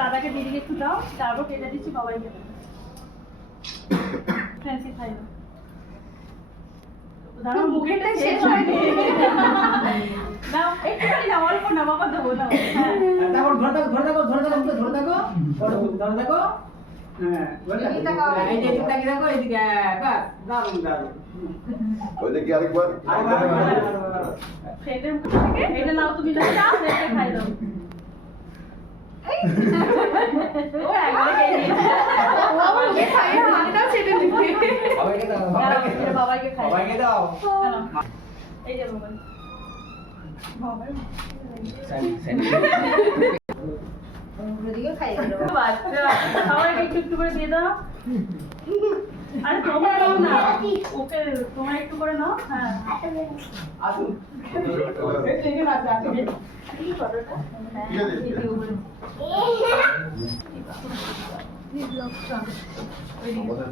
দাদাকে দিদিকে একটু দাও তারপর কেটে দিচ্ছি বাবাই কেটে দাঁড়াও মুখেটা শেষ হয়নি। দাও একটুখানি না অল্প না বাবা দেবো না হ্যাঁ। তারপর ধরে থাকো ধরে থাকো ধরে থাকো ধরে থাকো ধরে ধরে থাকো। হ্যাঁ ধরে থাকো। এদিকে তাকাও। বাবাইকে দাও, বাবাইকে দাও। বাবাইকে খাই বাবাইকে দাও এই যে বাবাই বাবাই বাচ্চা সবাইকে একটু একটু করে দিয়ে দাও আরে তোমরা নাও না ওকে তোমরা একটু করে নাও হ্যাঁ আসুন এই আছে, আসুন। কি ফটোটা হ্যাঁ ভিডিও করে আমাদের